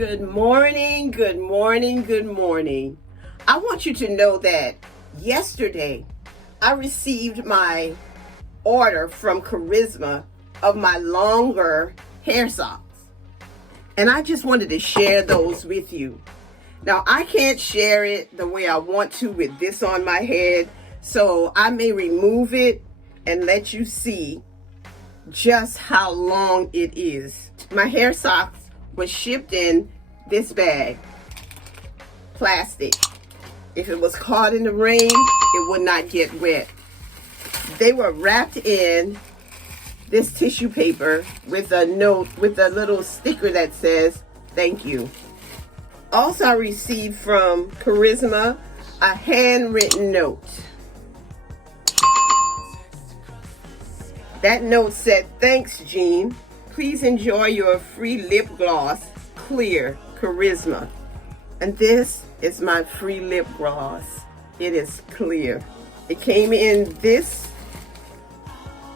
Good morning, good morning, good morning. I want you to know that yesterday I received my order from Charisma of my longer hair socks. And I just wanted to share those with you. Now, I can't share it the way I want to with this on my head, so I may remove it and let you see just how long it is. My hair socks was shipped in this bag, plastic. If it was caught in the rain, it would not get wet. They were wrapped in this tissue paper with a note, with a little sticker that says, "Thank you." Also, I received from Charisma a handwritten note. That note said, "Thanks, Jean. Please enjoy your free lip gloss, Clear, Charisma." And this is my free lip gloss. It is clear. It came in this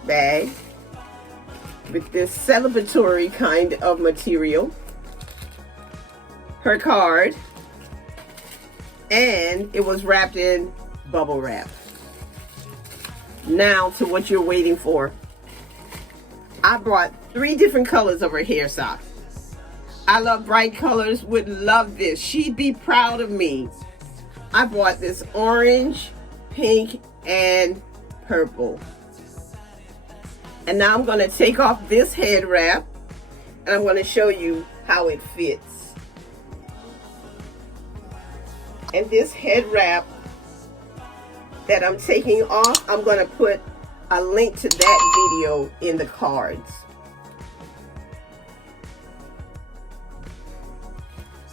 bag with this celebratory kind of material, her card, and it was wrapped in bubble wrap. Now to what you're waiting for. I brought 3 different colors of her hair socks. I love bright colors, would love this. She'd be proud of me. I bought this orange, pink, and purple. And now I'm going to take off this head wrap and I'm going to show you how it fits. And this head wrap that I'm taking off, I'm going to put a link to that video in the cards.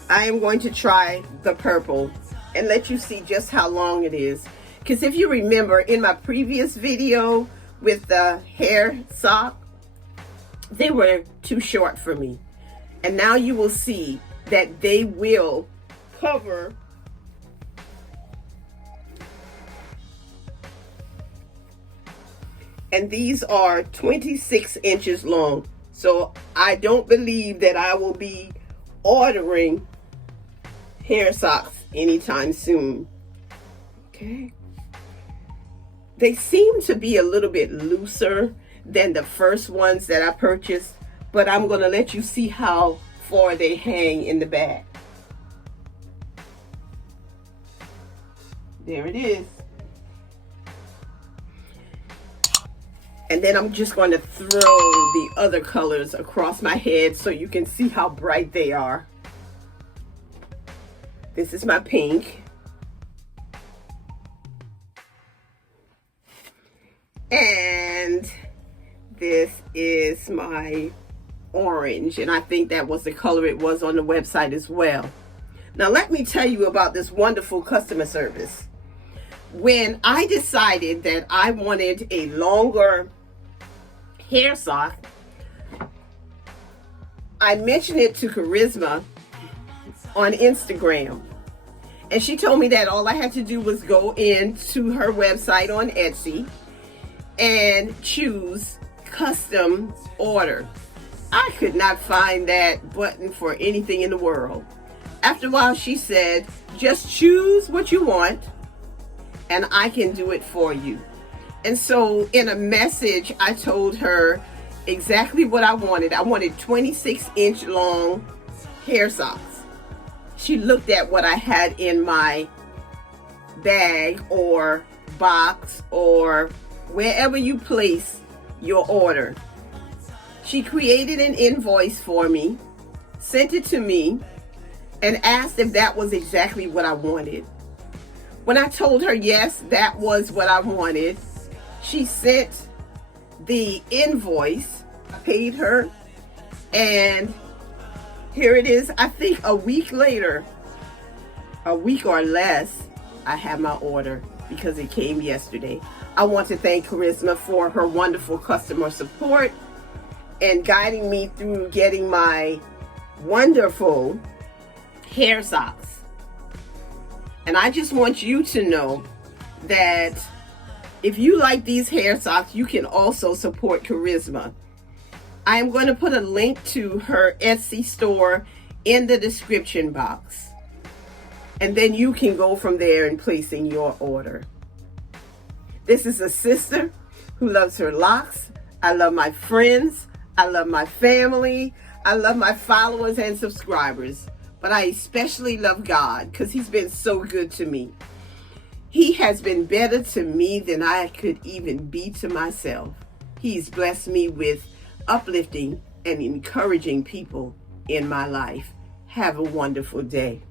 I am going to try the purple and let you see just how long it is. Because if you remember in my previous video with the hair sock, they were too short for me. And now you will see that they will cover and these are 26 inches long. So I don't believe that I will be ordering hair socks anytime soon. Okay. They seem to be a little bit looser than the first ones that I purchased, but I'm going to let you see how far they hang in the bag. There it is. And then I'm just going to throw the other colors across my head so you can see how bright they are. This is my pink. And this is my orange. And I think that was the color it was on the website as well. Now let me tell you about this wonderful customer service. When I decided that I wanted a longer hair sock, I mentioned it to Charisma on Instagram, and she told me that all I had to do was go into her website on Etsy and choose custom order. I could not find that button for anything in the world. After a while, she said, just choose what you want and I can do it for you. And so in a message, I told her exactly what I wanted. I wanted 26-inch long hair socks. She looked at what I had in my bag or box or wherever you place your order. She created an invoice for me, sent it to me, and asked if that was exactly what I wanted. When I told her yes, that was what I wanted, she sent the invoice, I paid her, and here it is. I think a week later, a week or less, I have my order because it came yesterday. I want to thank Charisma for her wonderful customer support and guiding me through getting my wonderful hair socks. And I just want you to know that if you like these hair socks, you can also support Charisma. I am going to put a link to her Etsy store in the description box. And then you can go from there and placing your order. This is a sister who loves her locks. I love my friends. I love my family. I love my followers and subscribers. But I especially love God because He's been so good to me. He has been better to me than I could even be to myself. He's blessed me with uplifting and encouraging people in my life. Have a wonderful day.